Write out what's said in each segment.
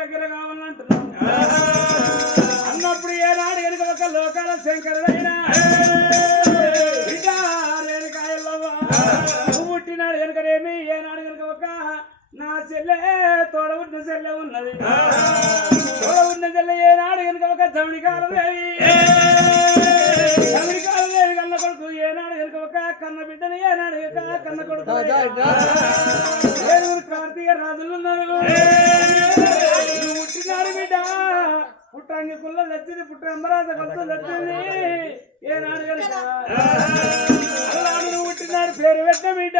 దగ్గర కావాలంటున్నాం అన్నప్పుడు ఏనాడు వెనుక ఒక లోకాల శంకరుడైనా నువ్వు పుట్టినాడు వెనుకనేమి ఏనాడు వెనుక ఒక నా చెల్లె తోడ ఉన్న చెల్లె ఉన్నది తోడ ఉన్న చెల్లె ఏనాడు వెనుక ఒక చమిడికాలం లేవి చమిడికాలం లేవి కన్న కొడుకు ఏనాడు వెనుక ఒక కన్న బిడ్డని ఏనాడు కన్న కొడుకు ఏడుగురు కార్తీక రాజులు ఉన్నారు పుట్టినాడు బిడ్డ పుట్టంగి కుల్ల తెచ్చింది పుట్ట అంబరాజ కొత్త తెచ్చింది ఏనాడు కనుక అల్లాడు నువ్వు పుట్టినాడు పేరు పెట్ట బిడ్డ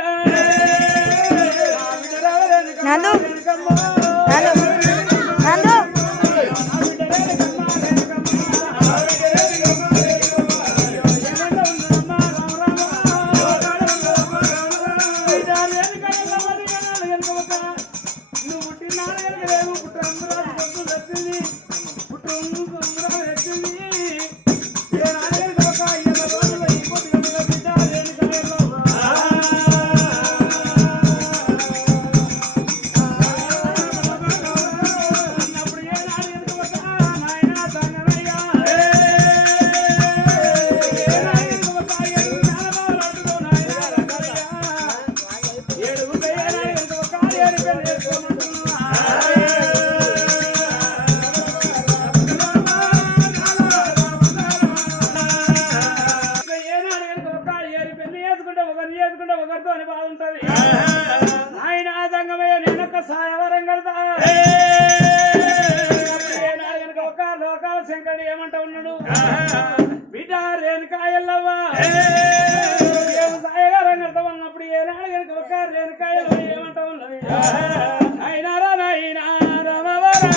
శంకరుడు ఏమంటా ఉన్నాడు బిడ్డ రేణుకాయల్లవ్వా వ్యవసాయగారం కడతా ఉన్నప్పుడు ఏనాడు కనుక ఒక రేణుకాయలు ఏమంటా ఉన్నది అయినారా నాయనా రామవరా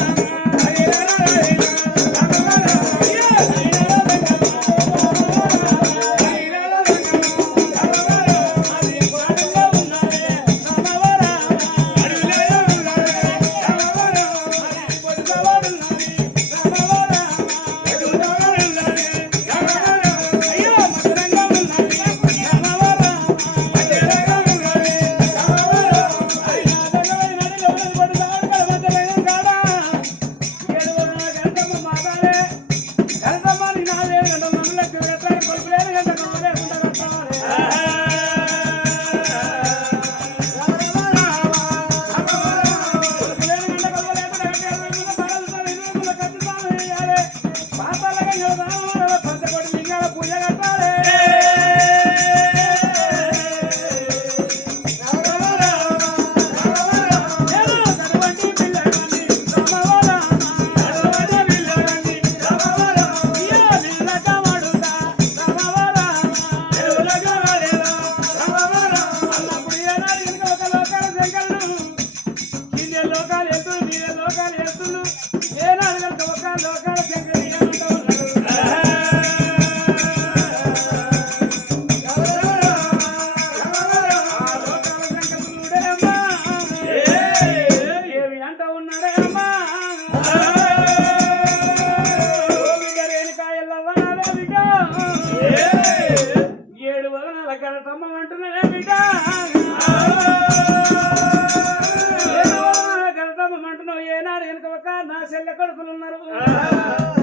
ఏనాడు వెనుక ఒక నా చెల్లె కొడుకులు ఉన్నారు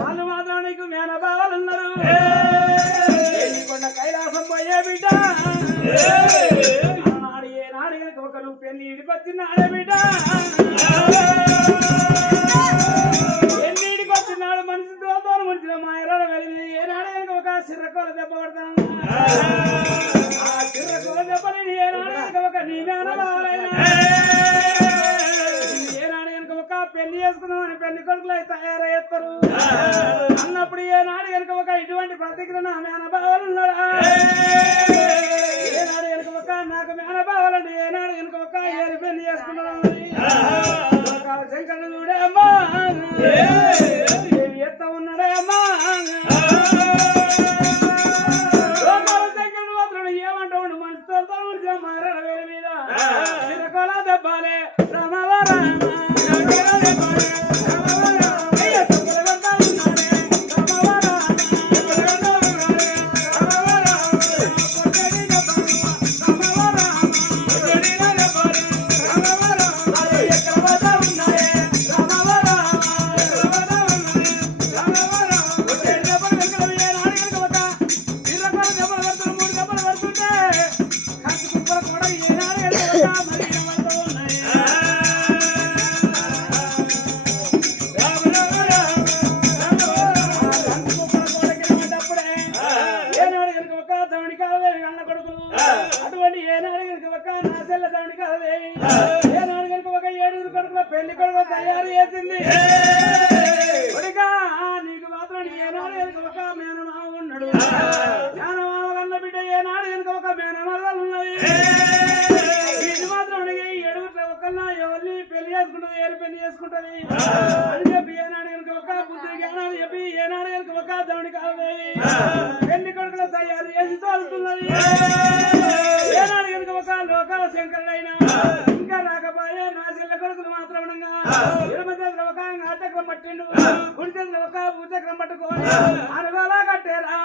వాళ్ళు మాత్రం నీకు మేనబావాలు ఉన్నారు కొండ కైలాసం పోయే బిడ్డ ఆనాడు ఏనాడు వెనుక ఒక నువ్వు పెళ్లి ఇడికొచ్చినాడే బిడ్డ పెళ్లి ఇడికొచ్చినాడు మనిషి దోతోలు మనిషిలో మా ఎర్ర వెళ్ళి ఏనాడు వెనుక ఒక సిర్రకోల దెబ్బ పడతాను ఆ సిర్రకోల దెబ్బని ఏనాడు వెనుక ఒక నీ మేనబావాలైనా పెళ్లి చేసుకున్నామని పెళ్లి కొడుకులు తయారయ్యేస్తారు అన్న దగ్గర నా మేన బావలున్నాడా ఏనాడు వెనుక ఒక నాకు మేన బావలండి ఏనాడు వెనుక ఒక ఏరి పెళ్లి చేసుకున్నాడు శంకరుడు చూడే అమ్మా ఏమి ఎత్త ఉన్నాడే అమ్మా శంకరుడు మాత్రం ఏమంటాడు మనసుతో మారణ వేల మీద చిరకొల దెబ్బాలే రామవ అటువంటి ఏనాడు కనుక ఒక నాసెల్ల దాని కాదే ఏనాడు కనుక ఒక 7 కొడుకుల పెళ్లి కొడుకు తయారు చేసింది కొడుకా నీకు మాత్రం ఏనాడు కనుక ఒక మేనమామ ఉన్నాడు మేనమామ కన్న బిడ్డ ఏనాడు కనుక ఒక మేనమరదలు ఉన్నది ఇది మాత్రం 7 ఒకళ్ళ ఎవరిని పెళ్లి చేసుకుంటది ఏరు పెళ్లి చేసుకుంటది అని చెప్పి ఏనాడు కనుక ఒక బుద్ధి జ్ఞానాలు చెప్పి ఏనాడు కనుక ఒక దాని కాదే పెళ్లి కొడుకుల తయారు చేసి తోలుతున్నది ఏనాడు కనుక ఒక లోకాల శంకరుడైనా ఇంకా రాకపోయే నా చెల్ల కొడుకులు మాత్రం ఎడమ చేతుల ఒక ఆటకం పట్టిండు కుడి చేతుల ఒక భూచక్రం పట్టుకోని అనుగోలా కట్టేరా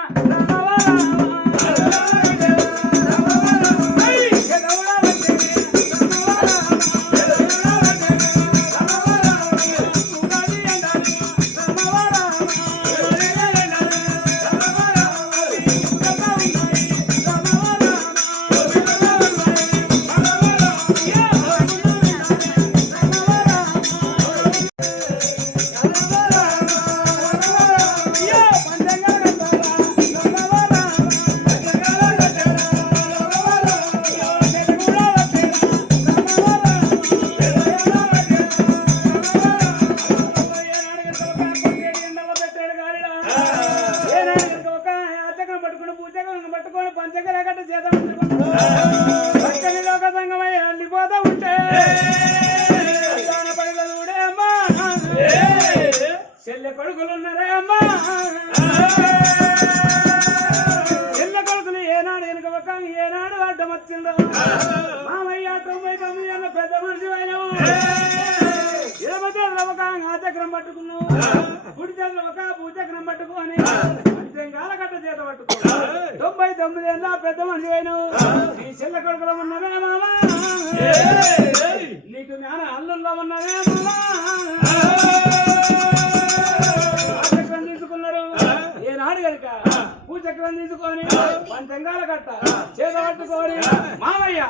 పట్టుకొని పంచకర కట్ట చేత పక్కని లోక సంగమై అల్లిపోతా ఉంటే పడిగలుడే అమ్మా చెల్లె కొడుకులు ఉన్నారే అమ్మా చెల్లె కొడుకులు ఏనాడు వెనుక ఒక ఏనాడు అడ్డం వచ్చిందో మామయ్య 99 ఏళ్ళ పెద్ద మనిషి అయినావు ఎడమ చేతుల ఒక ఆచక్రం పట్టుకున్నావు కుడి చేతుల ఒక భూచక్రం పట్టుకొని పంచంగాల కట్ట చేత పట్టుకో 99 ఏళ్ళ పెద్ద మనిషి అయినావు నీ చెల్లె కొడుకులో ఉన్నవే మామా నీకు జ్ఞాన అల్లుల్లో ఉన్నవే మామా ఆచక్రం తీసుకున్నారు ఏనాడు కనుక భూచక్రం తీసుకొని పంచంగాల కట్ట చేత పట్టుకొని మామయ్య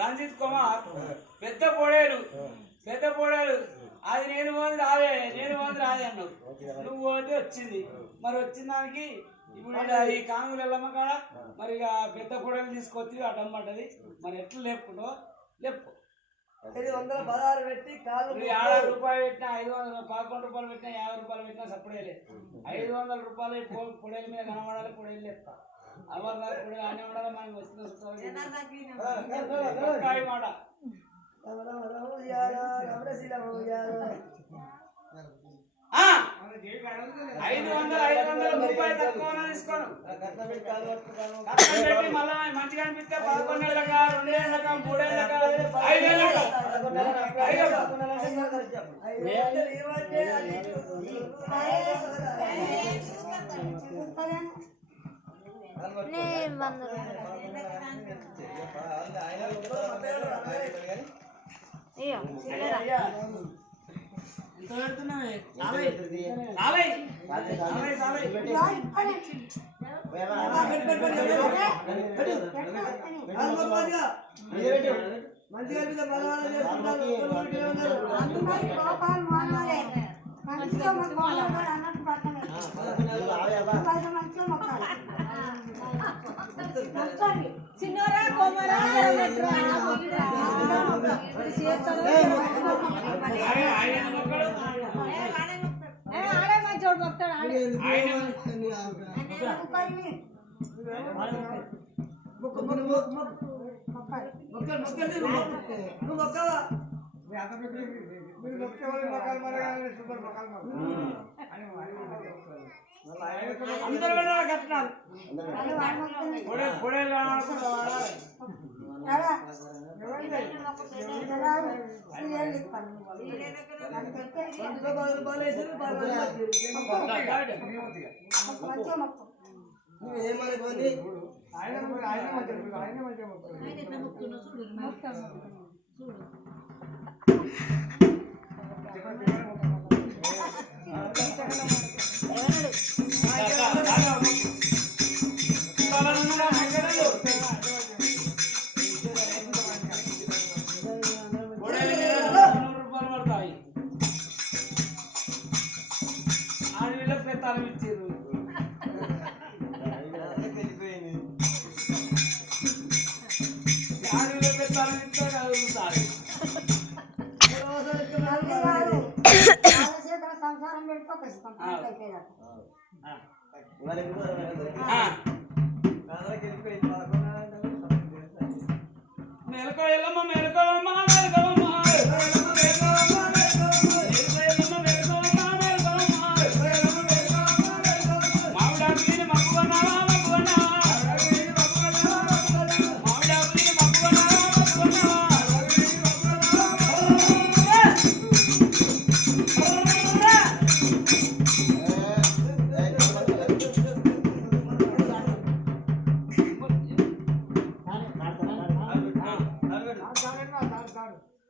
రంజిత్ కుమార్ పెద్ద పొడేలు అది నేను పోంది రాదే అన్నావు నువ్వు పోతే వచ్చింది మరి వచ్చిన దానికి ఇప్పుడు ఈ కాంగులు వెళ్ళమ్మ కాడ మరి ఇక పెద్ద పొడేలు తీసుకొచ్చి అటు అన్నమాటది మరి ఎట్లా లేపుకుంటావు లేపు 516 పెట్టి కాళ్ళు రూపాయలు పెట్టినా 500 11 రూపాయలు పెట్టినా 50 రూపాయలు పెట్టినా సప్పుడే లేదు 500 రూపాయలు పొడేల మీద కనబడాలి పొడేలు లేపుతా అమర్నాథ్ పొడేలు అనే ఉండాలి మనకి వచ్చిన మాట 500 రూపాయలు తక్కువ తీసుకోను మళ్ళా మంచిగా అనిపిస్తే 11 ఏళ్ళక 2 ఏళ్ళక 3 ఏళ్ళక 5 ఏళ్ళక మంచిగా బలవాళ్ళు చేసుకుంటారు చిన్నోరా కోమరా ఆడే మంచోడు మొక్తాడు ఆడే అందరూ కట్టినారు పొడే పడతాయి ఆడవిలో పెత్తాలం ఇచ్చారు ఆడవిలో పెత్తాలం ఇస్తారు కదులుతారు సంసారం పెట్టుకోక మెలకో ఎల్లమ్మ మెలకోవమ్మ మెలకోవమ్మ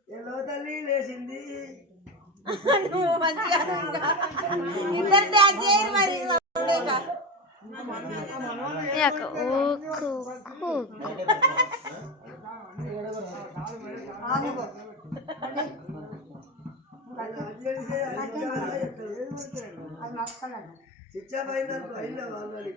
ఎల్లో తల్లి లేచింది నువ్వు మంచిగా ఇద్దరు డాన్స్ చేయరు మరి శిక్ష పోయిందనుకో అయిందా వాళ్ళు